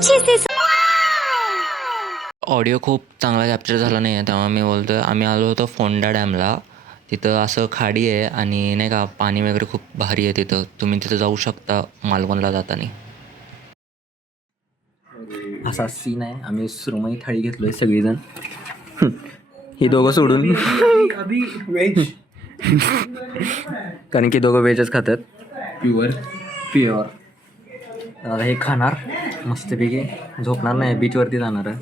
अच्छे से ऑडिओ खूप चांगला कॅप्चर झाला नाही आहे, तेव्हा मी बोलतो आहे आम्ही आलो होतो फोंडा डॅमला. तिथं असं खाडी आहे आणि नाही का पाणी वगैरे खूप भारी आहे तिथं. तुम्ही तिथं जाऊ शकता मालवणला जाताना. असा सीन आहे. आम्ही सुरमई थाळी घेतलोय सगळीजण. ही दोघं सोडून कारण की दोघं व्हेजच खातात. प्युअर आता हे खाणार मस्तपैकी, झोपणार नाही, बीचवरती जाणार आहे.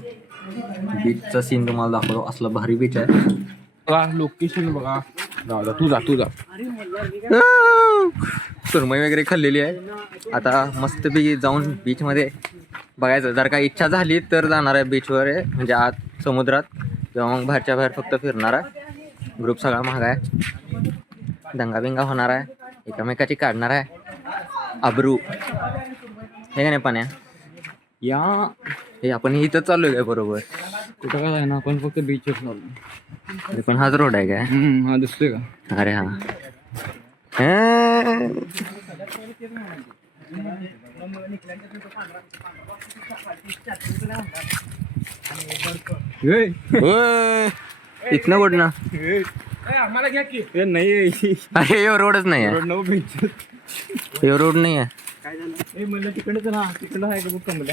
बीचचा सीन तुम्हाला दाखवतो. असलं भारी बीच आहे. लोकेशन बघा. तू जा सुरमई वगैरे खाल्लेली आहे. आता मस्तपैकी जाऊन बीचमध्ये बघायचं. जर का इच्छा झाली तर जाणार आहे बीचवर, म्हणजे आत समुद्रात, किंवा मग बाहेरच्या बाहेर फक्त फिरणार आहे. ग्रुप सगळा महाग आहे. दंगाबिंगा होणार आहे, एकामेकाची काढणार आहे अब्रू. हे का नाही पाण्या या हे आपण इथं चालू आहे काय बरोबर? कुठं काय आहे ना, आपण फक्त बीचवर चाललो. पण हाच रोड आहे काय? हा दिसतोय का? अरे हा इथनं कुठं ना आम्हाला घ्या की. नाही अरे यो रोडच नाही आहे. यो रोड नाही आहे. काय झालं? म्हणलं तिकडच ना, तिकडं आहे का बघ कमला.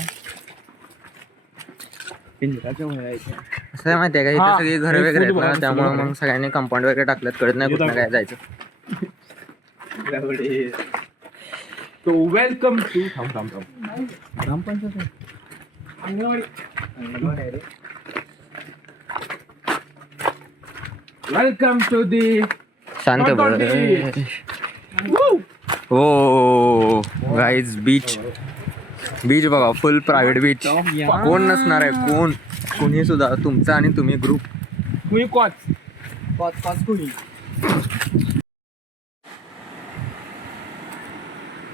असं आहे माहिती आहे का, इथे सगळी घरं वगैरे आहेत ना, त्यामुळे मग सगळ्यांनी कंपाऊंड वगैरे टाकलेत. कळत नाही कुठं काय जायचं. Welcome to gram panchayat welcome to the शांत हो गाईज. बीच बघा, फुल प्रायव्हेट बीच. कोण नसणार आहे, कोणी सुद्धा. तुमचा आणि तुम्ही ग्रुप. कुणी कॉच कुणी.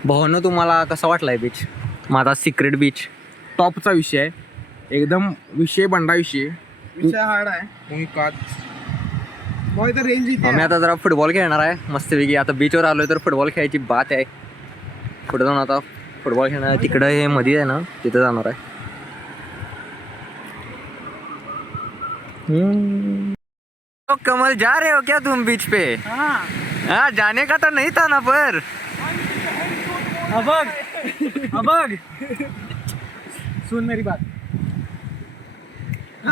भावनो तुम्हाला कसा वाटलाय बीच? माझा सिक्रेट बीच टॉपचा विषय आहे एकदम. विषय बंडा विषय हार्ड आहे. कुणी कॉच रेंज. आम्ही आता जरा फुटबॉल खेळणार आहे मस्तपैकी. आता बीचवर आलोय तर फुटबॉल खेळायची बात आहे. पुढे जाऊन आता फुटबॉल खेळणार. तिकडं हे मध्ये आहे ना, तिथं जाणार आहे. कमल जा रहे हो क्या तुम बीच पे? हाँ जाने का तो नहीं था ना पर. अब सुन मेरी बात.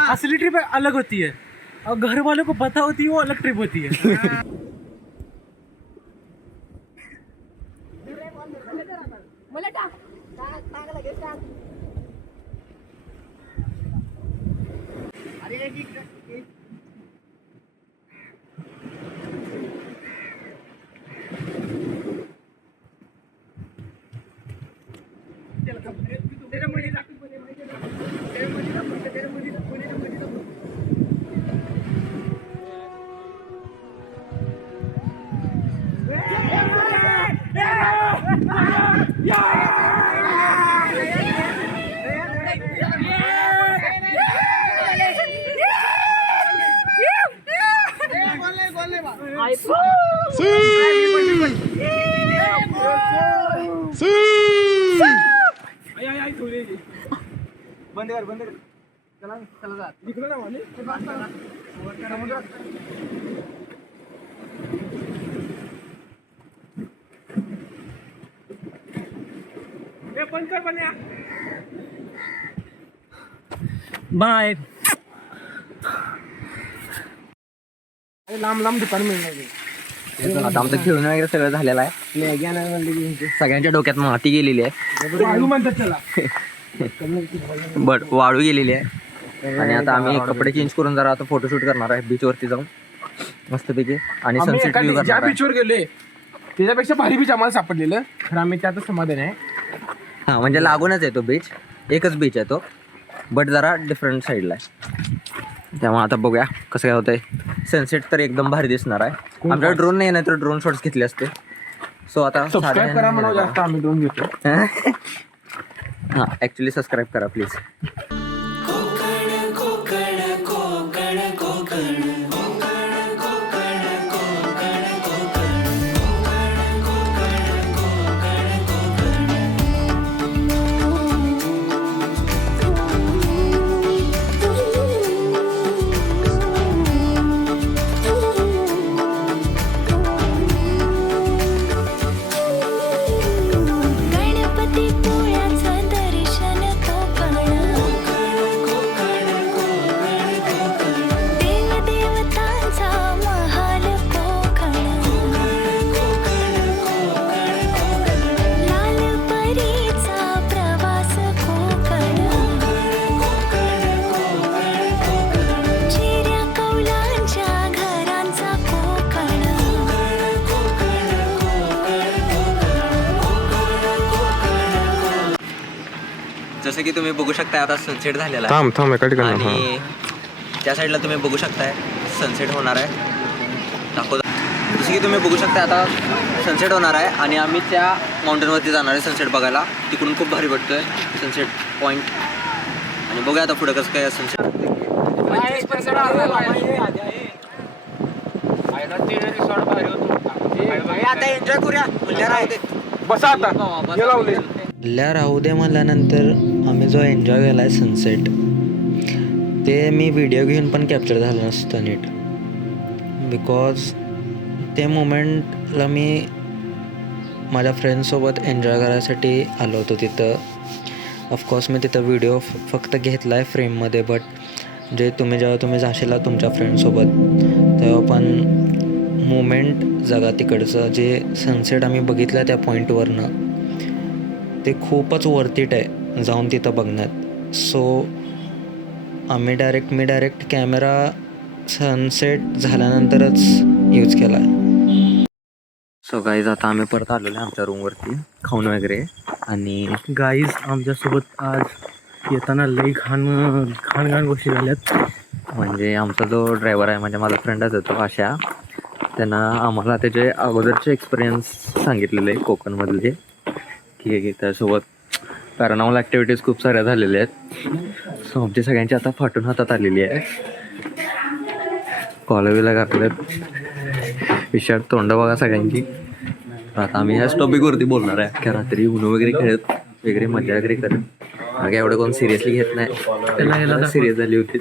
असली ट्रिप अलग होती है और घर वालों को पता होती है वो अलग ट्रिप होती है. बंद कर. चला जा. दिखलं ना वाले. बाय. लांब दुकान मिळणार. आता आमचं खेळून वगैरे सगळं झालेलं आहे. सगळ्यांच्या डोक्यात माती गेलेली आहे. वाळू म्हणतात त्याला. बट वाळू गेलेली आहे. आणि आता आम्ही कपडे चेंज करून जरा आता फोटोशूट करणार आहे बीचवरती जाऊन मस्तपैकी. आणि सनसेट व्ह्यू ज्या करणार आहे. बीचवर गेले त्याच्यापेक्षा भारी बीच आम्हाला सापडलेलं, खरं आम्ही त्यातच समाधान आहे. हा म्हणजे लागूनच आहे तो बीच. एकच बीच आहे तो, बट जरा डिफरंट साईडला आहे. त्यामुळे आता बघूया कसं काय होतंय. सनसेट तर एकदम भारी दिसणार आहे. आमच्या ड्रोन नाही तर ड्रोन शॉट्स घेतले असते. सो आता सबस्क्राईब करा म्हणून जास्त आम्ही ड्रोन घेतो. हां ॲक्च्युली सबस्क्राईब करा प्लीज. जसं की तुम्ही बघू शकता आता सनसेट झालेला आहे थांब थांब एका ठिकाणी आणि त्या साईडला तुम्ही बघू शकताय सनसेट होणार आहे. दाखव. जसं की तुम्ही बघू शकता आता सनसेट होणार आहे आणि आम्ही त्या माउंटेनवरती जाणार आहे सनसेट बघायला. तिकडून खूप भारी वाटतोय सनसेट पॉईंट आणि बघूया आता पुढे कसं काय सनसेट. आता एन्जॉय करूया. बसा आता ल्या राहू दे म्हणल्यानंतर आम्ही जो एन्जॉय केला आहे सनसेट ते मी व्हिडिओ घेऊन पण कॅप्चर झालं नसतं नीट. बिकॉज ते मोमेंटला मी माझ्या फ्रेंड्ससोबत एन्जॉय करायसाठी आलो होतो तिथं. ऑफकोर्स मी तिथं व्हिडिओ फक्त घेतला आहे फ्रेममध्ये, बट जेव्हा तुम्ही जाशील तुमच्या फ्रेंड्ससोबत तेव्हा पण मोमेंट जगा तिकडचं जे सनसेट आम्ही बघितलं त्या पॉईंटवरनं ते खूपच वर्थ इट आहे जाऊन तिथं बघण्यात. सो मी डायरेक्ट कॅमेरा सनसेट झाल्यानंतरच यूज केला आहे. सो गाईज आता आम्ही परत आलेलो आहे आमच्या रूमवरती खाऊन वगैरे. आणि गाईज आमच्यासोबत आज येताना लई घाण गोष्टी झाल्यात. म्हणजे आमचा जो ड्रायव्हर आहे म्हणजे माझा फ्रेंडच होतो आशा, त्यांना आम्हाला त्याचे अगोदरचे एक्सपिरियन्स सांगितलेले कोकणमधले की त्यासोबत पॅरानॉर्मल ॲक्टिव्हिटीज खूप साऱ्या झालेल्या आहेत. सो आमची सगळ्यांची आता फाटून हातात आलेली आहे. कॉलेजला घातलेत विषयात तोंड बघा सगळ्यांची. आता आम्ही ह्याच टॉपिकवरती बोलणार आहे अख्ख्या रात्री उन्हो वगैरे खेळत वगैरे मजा वगैरे करत. काय एवढं कोण सिरियसली घेत नाही, सिरियस झाली होती.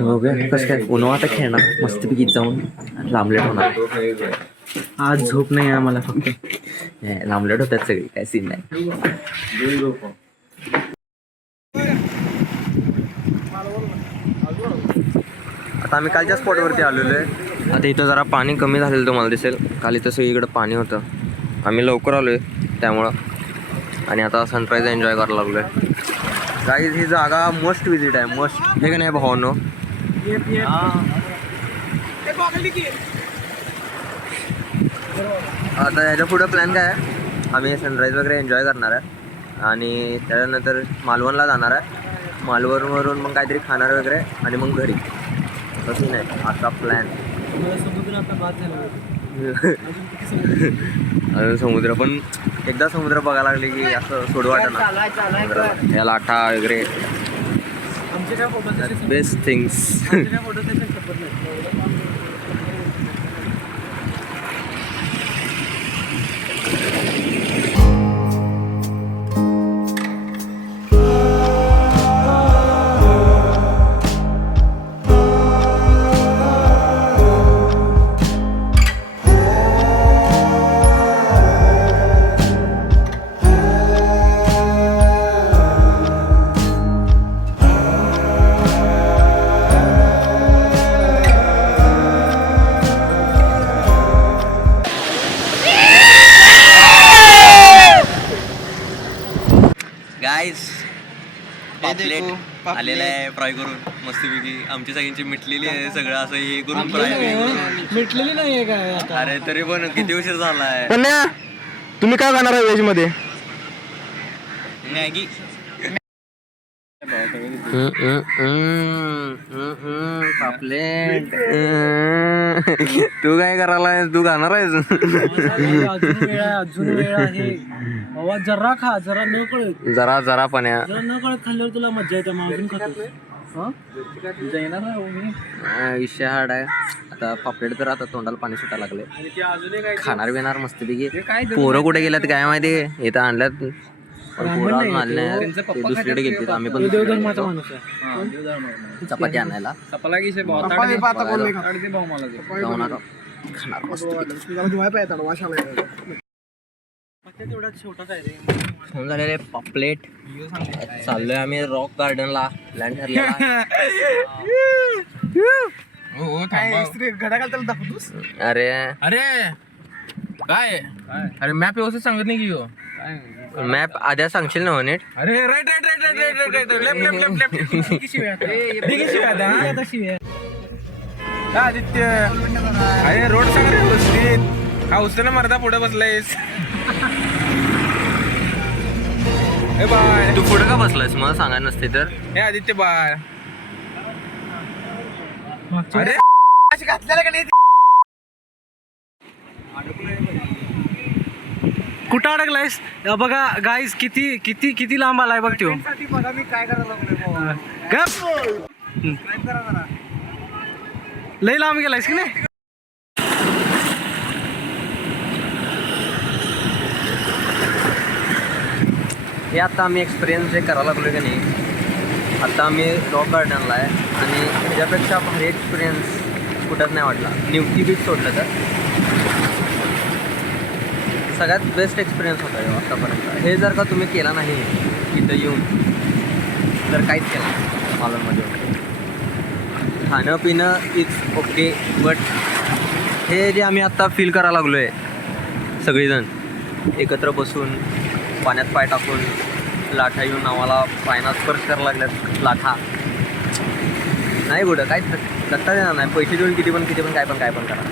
बघूया कसं काय उन्हो आता खेळणार मस्तपैकी जाऊन लांबलेट होणार. आज झोप नाही आम्हाला फक्त लांबलेट होतात सगळी, काय सीन नाही. आता आम्ही कालच्या स्पॉटवरती आलेलो आहे. आता इथं जरा पाणी कमी झालेलं तुम्हाला दिसेल. काल इथं सगळीकडं पाणी होतं. आम्ही लवकर आलो आहे त्यामुळं. आणि आता सनराईज एन्जॉय करायला लागलो आहे. गाईज ही जागा मस्ट विजिट आहे, मस्ट. हे का नाही भावांनो. आता ह्याच्या पुढं प्लॅन काय आहे, आम्ही सनराईज वगैरे एन्जॉय करणार आहे आणि त्याच्यानंतर मालवणला जाणार आहे. मालवणवरून मग काहीतरी खाणार वगैरे आणि मग घरी. तसं नाही आता प्लॅन. समुद्र पण एकदा समुद्र बघायला लागले की असं सोडू वाटणार. या लाटा वगैरे बेस्ट थिंग्स. गाईस पापलेट आलेलं आहे फ्राय करून मस्तपैकी. आमची सगळ्यांची मिटलेली आहे सगळं असं हे करून फ्राय मिटलेली नाहीये काय आता. अरे तरी पण किती उशीर झालाय. पण तुम्ही काय खाणार आहे व्हेज मध्ये? मॅगी. पापलेट. तू काय करायला तू खाणार आहेस? अजून वेळ आहे. आवाज जरा खा, जरा न कळत, जरा पण जरा न कळत खाल्ल्यावर तुला मजा येते. मग अजून खातो. विषय हार्ड आहे. आता पापलेट तर आता तोंडाला पाणी सुटायला लागले. खाणार बिणार मस्तपैकी. पोरं कुठे गेल्यात काय माहिती. इथं आणल्यात दुसरीकडे गेले. आम्ही पण देवधर्माचा माणूस आहे. चपाती आणायला जाऊन आता खाणार फोन झालेले पापलेट. चाललोय आम्ही रॉक गार्डनला. प्लॅन ठरलेला. अरे अरे काय अरे मॅप व्यवस्थित सांगत नाही की मॅप आद्या सांगशील ना नीट. अरे राईट आदित्य अरे रोड सांग रे व्यवस्थित. हा उचल मर्दा पुढे बसलायस. हे बाय. तू पुढं का बसलायस मग सांगा नसते तर. हे आदित्य बाय. अरे अशी घातलेलं का नाही. कुठं अडकलायस बघा गाईस, किती किती किती लांब आलाय बघ त्यो. बघा मी काय करायला लागलोय. गप. लई लांब गेलायस की नाही. हे आता आम्ही एक्सपिरियन्स जे करायला लागलो का नाही, आता आम्ही रॉक गार्डनला आहे आणि त्याच्यापेक्षा भारी एक्सपिरियन्स कुठंच नाही वाटला. निवती बीच सोडलं तर सगळ्यात बेस्ट एक्सपिरियन्स होता आहे आत्तापर्यंत. हे जर का तुम्ही केला नाही इथं येऊन तर काहीच केलं नाही मालवणमध्ये. खाणं पिणं इट्स ओके, बट हे जे आम्ही आत्ता फील करायला लागलो आहे सगळेजण एकत्र बसून पाण्यात पाय टाकून लाठा येऊन आम्हाला पाण्यात स्पर्श करायला लागल्यात. लाठा नाही कुठं काहीच दत्ता देणार नाही. पैसे देऊन किती पण काय पण करा.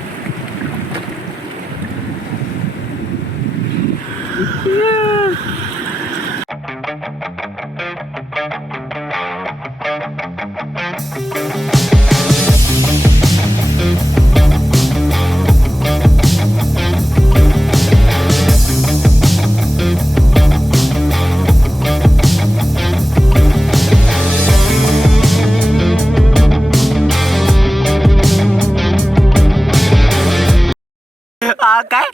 काय